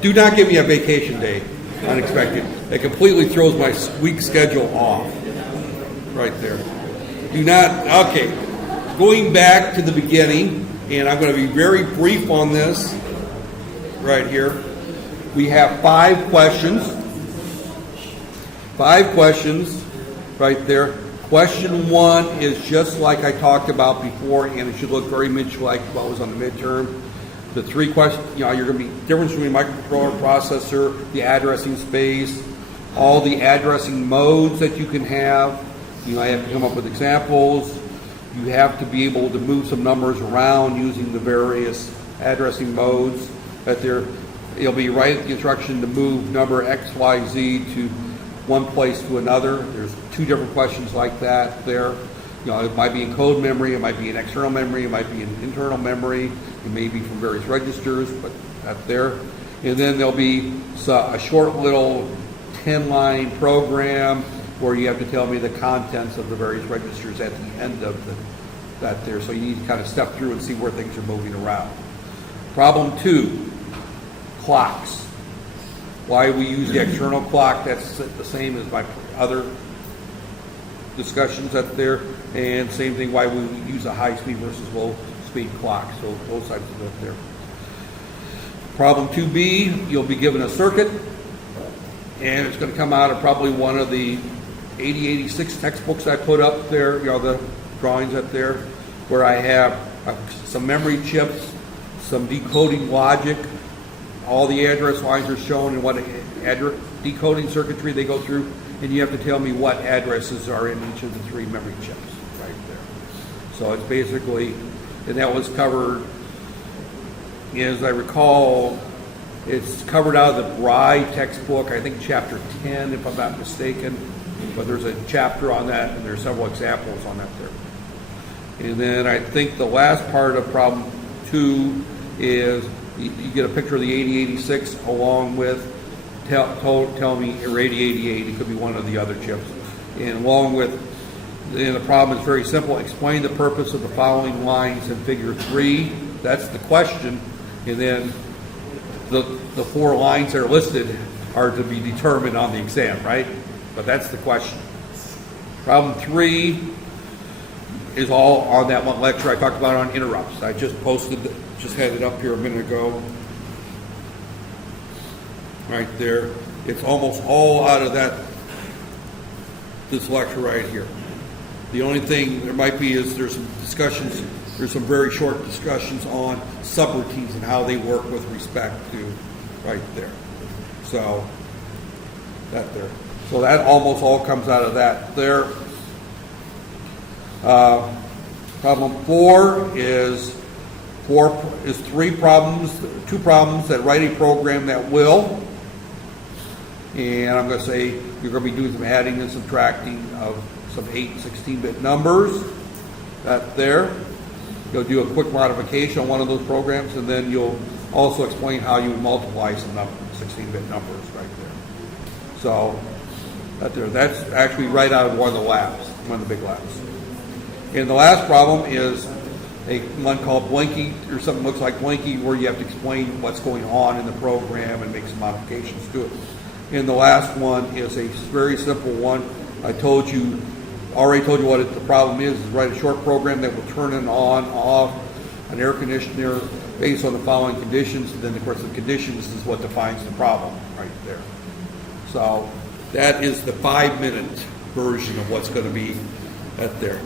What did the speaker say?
Do not give me a vacation day, unexpected. It completely throws my week schedule off. Right there. Do not, okay. Going back to the beginning, and I'm going to be very brief on this right here. We have 5 questions. 5 questions right there. Question 1 is just like I talked about before, and it should look very much like what was on the midterm. The 3 questions, you're going to be difference between microcontroller, processor, the addressing space, all the addressing modes that you can have. I have to come up with examples. You have to be able to move some numbers around using the various addressing modes. That it'll be write the instruction to move number X, Y, Z to one place to another. There's 2 different questions like that there. It might be in code memory, it might be in external memory, it might be in internal memory, it may be from various registers, but that's there. And then there'll be a short little 10-line program where you have to tell me the contents of the various registers at the end of that there. So you need to kind of step through and see where things are moving around. Problem 2, clocks. Why we use the external clock, that's the same as my other discussions up there. And same thing why we use a high speed versus low speed clock. So both sides of it there. Problem 2B, you'll be given a circuit, and it's going to come out of probably one of the 8086 textbooks I put up there, the drawings up there, where I have some memory chips, some decoding logic, all the address lines are shown and what decoding circuitry they go through, and you have to tell me what addresses are in each of the 3 memory chips right there. So it's basically, and that was covered, as I recall, it's covered out of the Bry textbook, I think chapter 10 if I'm not mistaken. But there's a chapter on that, and there's several examples on that there. And then I think the last part of problem 2 is you get a picture of the 8086 along with tell me 8088. It could be one of the other chips. And along with, and the problem is very simple. Explain the purpose of the following lines in figure 3. That's the question. And then the 4 lines that are listed are to be determined on the exam, right? But that's the question. Problem 3 is all on that one lecture I talked about on interrupts. I just had it up here a minute ago. Right there. It's almost all out of this lecture right here. The only thing there might be is there's some very short discussions on subroutines and how they work with respect to right there. So that there. So that almost all comes out of that there. Problem 4 is 3 problems, 2 problems that write a program that will. And I'm going to say you're going to be doing some adding and subtracting of some 8 and 16-bit numbers. That there. You'll do a quick modification on one of those programs, and then you'll also explain how you multiply some 16-bit numbers right there. So that's actually right out of one of the labs, one of the big labs. And the last problem is one called Blinky, or something that looks like Blinky, where you have to explain what's going on in the program and make some modifications to it. And the last one is a very simple one. I already told you what the problem is write a short program that will turn it on, off, an air conditioner based on the following conditions. And then, of course, the conditions is what defines the problem right there. So that is the 5-minute version of what's going to be at there.